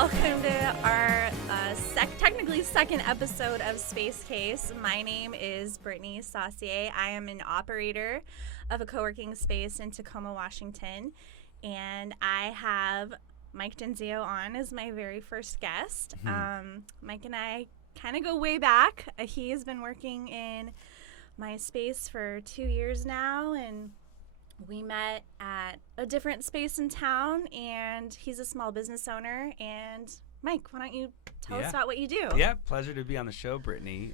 welcome to our technically second episode of Space Case. My name is Brittany Saucier. I am an operator of a co-working space in Tacoma, Washington, and I have Mike Dinsio on as my very first guest. Mike and I kind of go way back. He has been working in my space for 2 years now, and we met at a different space in town, and he's a small business owner. And Mike, why don't you tell us about what you do? Yeah, pleasure to be on the show, Brittany.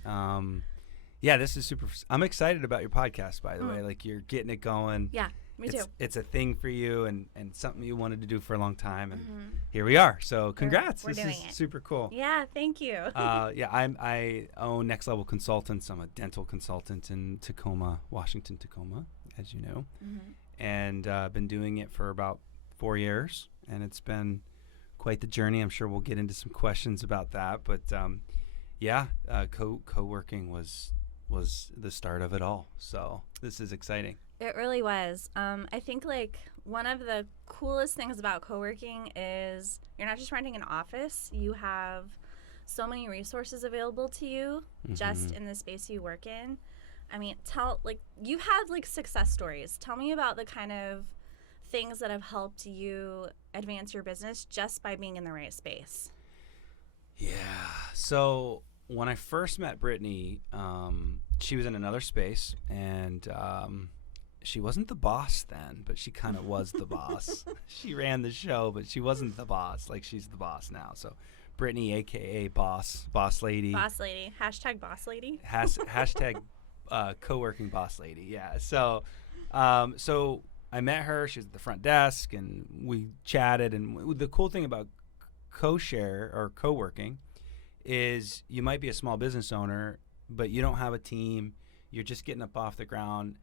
This is super. I'm excited about your podcast, by the way. Like, you're getting it going. Yeah, me too. It's a thing for you and something you wanted to do for a long time, and here we are. So congrats. We're this doing is it. Super cool. Yeah, thank you. I own Next Level Consultants. I'm a dental consultant in Tacoma, Washington, Tacoma, as you know. And been doing it for about 4 years, and it's been quite the journey. I'm sure we'll get into some questions about that, but co-working was the start of it all. So this is exciting. It really was. I think like one of the coolest things about co-working is you're not just renting an office. You have so many resources available to you just in the space you work in. I mean, you've had like success stories. Tell me about the kind of things that have helped you advance your business just by being in the right space. Yeah. So when I first met Brittany, she was in another space, and she wasn't the boss then, but she kind of was the boss. She ran the show, but she wasn't the boss. Like, she's the boss now. So Brittany, AKA boss lady. Boss lady. Hashtag boss lady. Hashtag co-working boss lady. Yeah. So I met her. She was at the front desk, and we chatted. And the cool thing about co-share or co-working is you might be a small business owner, but you don't have a team. You're just getting up off the ground.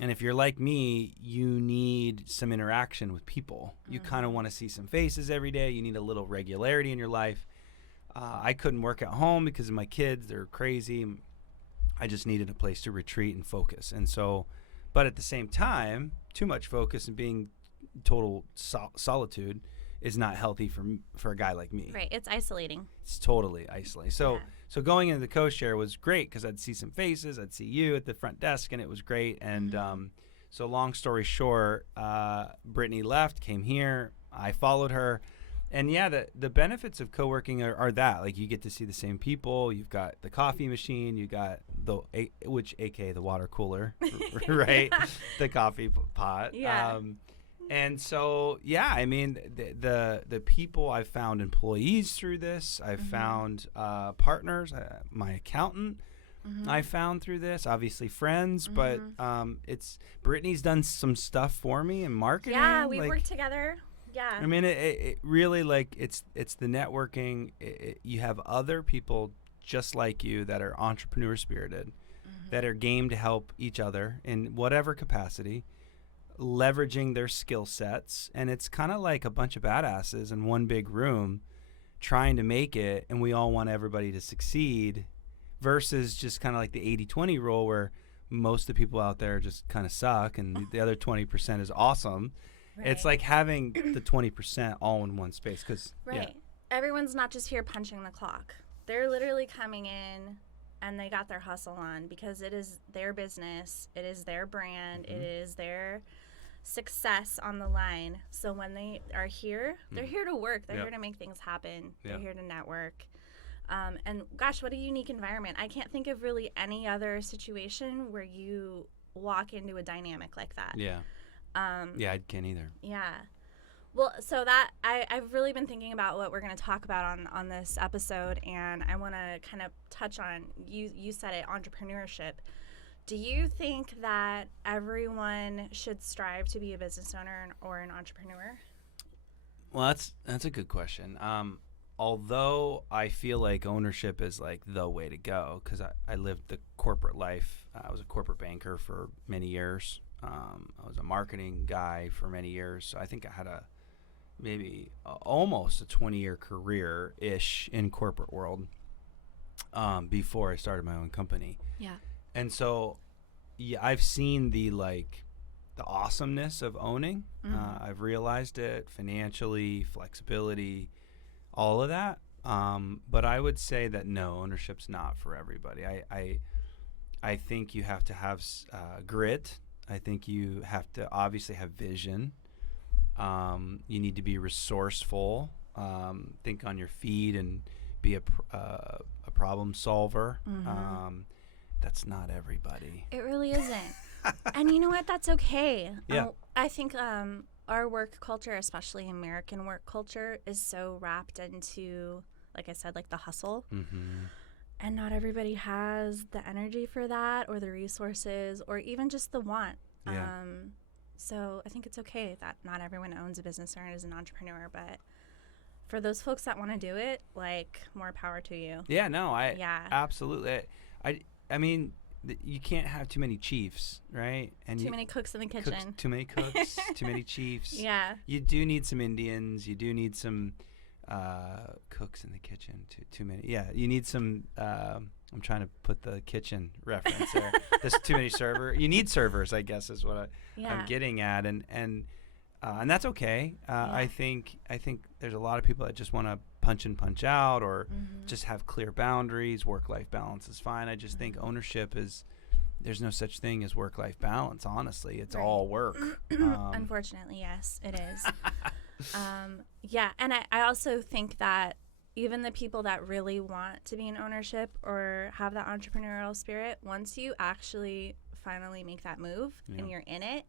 And if you're like me, you need some interaction with people. You kind of want to see some faces every day. You need a little regularity in your life. I couldn't work at home because of my kids. They're crazy. I just needed a place to retreat and focus. And so, but at the same time, too much focus and being total solitude is not healthy for a guy like me. Right. It's isolating. It's totally isolating. So going into the co-share was great because I'd see some faces. I'd see you at the front desk, and it was great. And so long story short, Brittany left, came here. I followed her. And yeah, the benefits of co-working are that, like, you get to see the same people. You've got the coffee machine, you got aka the water cooler, right? The coffee pot. Yeah. And so, yeah, I mean, the people, I've found employees through this. I've found partners, my accountant I found through this, obviously friends, but Brittany's done some stuff for me in marketing. Yeah, we worked together. Yeah. I mean, it really, like, it's the networking. You have other people just like you that are entrepreneur spirited, that are game to help each other in whatever capacity, leveraging their skill sets. And it's kind of like a bunch of badasses in one big room trying to make it, and we all want everybody to succeed, versus just kind of like the 80-20 rule where most of the people out there just kind of suck and the other 20% is awesome. Right. It's like having the 20% all in one space. Everyone's not just here punching the clock. They're literally coming in and they got their hustle on because it is their business. It is their brand. It is their success on the line. So when they are here, they're here to work. They're here to make things happen. They're here to network. And gosh, what a unique environment. I can't think of really any other situation where you walk into a dynamic like that. I can't either. Yeah. Well, so that I've really been thinking about what we're going to talk about on this episode, and I want to kind of touch on, you said it, entrepreneurship. Do you think that everyone should strive to be a business owner or an entrepreneur? Well, that's a good question. Although I feel like ownership is like the way to go, because I lived the corporate life. I was a corporate banker for many years. I was a marketing guy for many years. So I think I had almost a 20-year career-ish in corporate world before I started my own company. Yeah. And so I've seen the awesomeness of owning. I've realized it financially, flexibility, all of that. But I would say that no, ownership's not for everybody. I think you have to have grit. I think you have to obviously have vision. You need to be resourceful. Think on your feet and be a problem solver. That's not everybody. It really isn't. And you know what? That's okay. Yeah. I think our work culture, especially American work culture, is so wrapped into, like I said, like the hustle. And not everybody has the energy for that or the resources or even just the want. Yeah. So I think it's okay that not everyone owns a business or is an entrepreneur, but for those folks that want to do it, like, more power to you. Yeah, no, absolutely. I mean, you can't have too many chiefs, right? And too many cooks in the kitchen. Too many cooks, too many chiefs. Yeah. You do need some Indians. You do need some cooks in the kitchen. Too many. Yeah, you need some. I'm trying to put the kitchen reference there. There's too many servers. You need servers, I guess, is what I'm getting at, and that's okay. I think there's a lot of people that just want to punch in, punch out, or just have clear boundaries. Work-life balance is fine. I just think ownership is. There's no such thing as work-life balance. Honestly, it's all work. Unfortunately, yes, it is. And I also think that even the people that really want to be in ownership or have that entrepreneurial spirit, once you actually finally make that move and you're in it,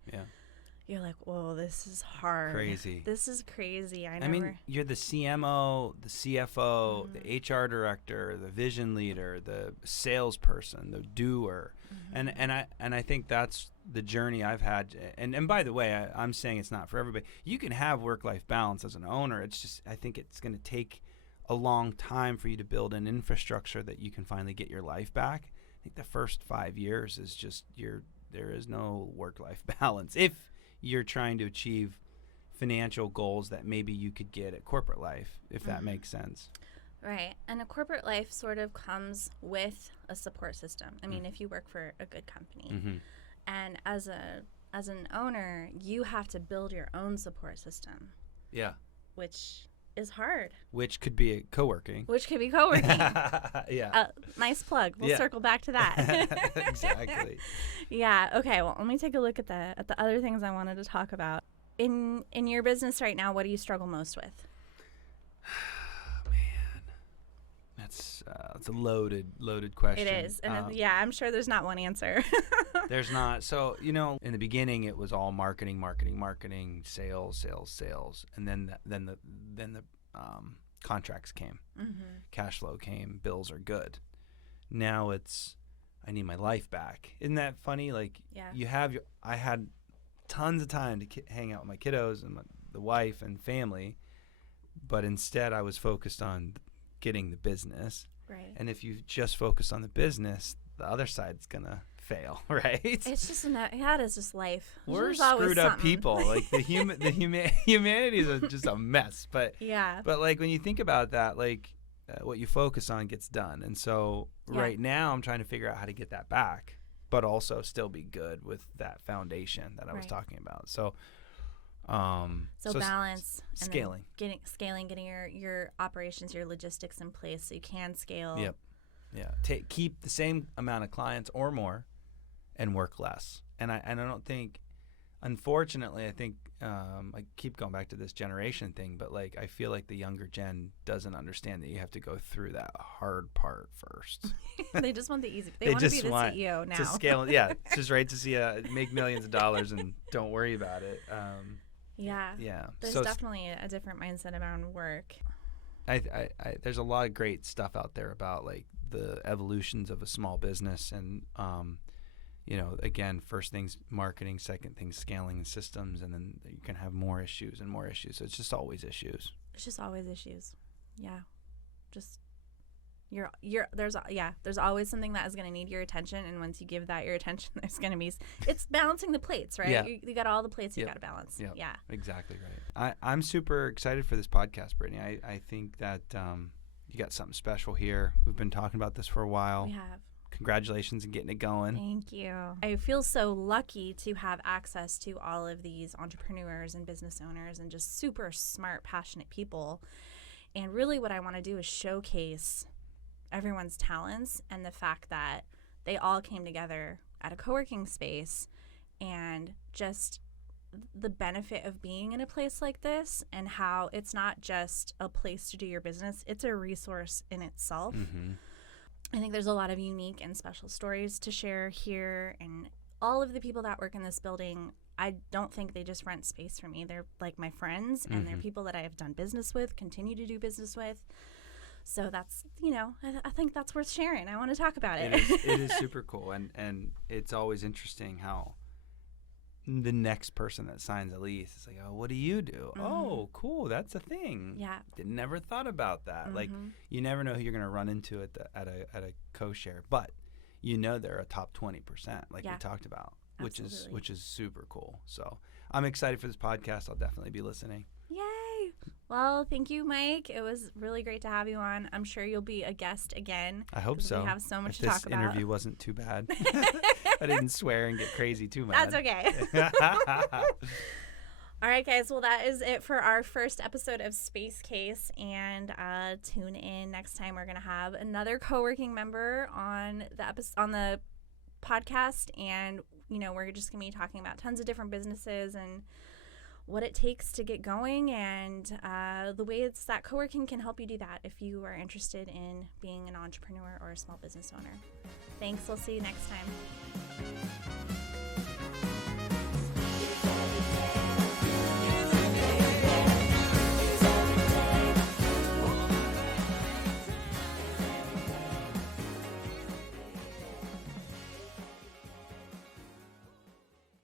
you're like, whoa, this is hard. Crazy. This is crazy. I mean, you're the CMO, the CFO, the HR director, the vision leader, the salesperson, the doer. And I think that's the journey I've had. And by the way, I'm saying it's not for everybody. You can have work-life balance as an owner. It's just, I think it's going to take a long time for you to build an infrastructure that you can finally get your life back. I think the first 5 years is just there is no work-life balance. If you're trying to achieve financial goals that maybe you could get at corporate life, if that makes sense. Right. And a corporate life sort of comes with a support system. I mean, if you work for a good company. And as an owner, you have to build your own support system. Yeah. Which is hard. Which could be coworking. Yeah. Nice plug. We'll circle back to that. Exactly. Yeah. Okay. Well, let me take a look at the other things I wanted to talk about. In your business right now, what do you struggle most with? Man, that's a loaded question. It is, and I'm sure there's not one answer. There's not. So in the beginning, it was all marketing, sales, and then the contracts came, cash flow came, bills are good. Now it's, I need my life back. Isn't that funny? Like, I had tons of time to hang out with my kiddos and the wife and family, but instead I was focused on getting the business. Right. And if you just focus on the business, the other side's gonna fail, right? It's just it's just life. We're screwed up people. Like the humanity is just a mess. But like when you think about that, like what you focus on gets done. And so right now I'm trying to figure out how to get that back, but also still be good with that foundation that I was talking about. So balance, scaling, and getting your operations, your logistics in place so you can scale. Yep. Yeah. Keep the same amount of clients or more, and work less. And I don't think, unfortunately, I think I keep going back to this generation thing, but like I feel like the younger gen doesn't understand that you have to go through that hard part first. They just want the easy. They want to be the CEO now. To scale, yeah, it's just right to see make millions of dollars and don't worry about it. Yeah. There's definitely a different mindset around work. There's a lot of great stuff out there about like the evolutions of a small business, and again, first thing's marketing, second thing's scaling and systems, and then you can have more issues and more issues. So it's just always issues. Yeah. Just there's always something that is going to need your attention, and once you give that your attention, there's going to be it's balancing the plates, right? Yeah. You got all the plates you got to balance. Yep. Yeah. Exactly right. I'm super excited for this podcast, Brittany. I think that you got something special here. We've been talking about this for a while. We have. Congratulations on getting it going. Thank you. I feel so lucky to have access to all of these entrepreneurs and business owners and just super smart, passionate people. And really what I want to do is showcase everyone's talents and the fact that they all came together at a co-working space, and just the benefit of being in a place like this, and how it's not just a place to do your business, it's a resource in itself. I think there's a lot of unique and special stories to share here, and all of the people that work in this building, I don't think they just rent space for me. They're like my friends, and they're people that I have done business with, continue to do business with. So that's, I think that's worth sharing. I want to talk about it. It is super cool, and it's always interesting how the next person that signs a lease is like, oh, what do you do? Oh, cool, that's a thing. Yeah. Never thought about that. Like, you never know who you're going to run into at a co-share, but they're a top 20%, like we talked about, which is super cool. So I'm excited for this podcast. I'll definitely be listening. Yay! Well, thank you, Mike. It was really great to have you on. I'm sure you'll be a guest again. I hope so. We have so much to talk about. This interview wasn't too bad. I didn't swear and get crazy too much. That's okay. All right, guys. Well, that is it for our first episode of Space Case. And tune in next time. We're going to have another co-working member on the podcast. And, we're just going to be talking about tons of different businesses and what it takes to get going, and the ways that co-working can help you do that if you are interested in being an entrepreneur or a small business owner. Thanks. We'll see you next time.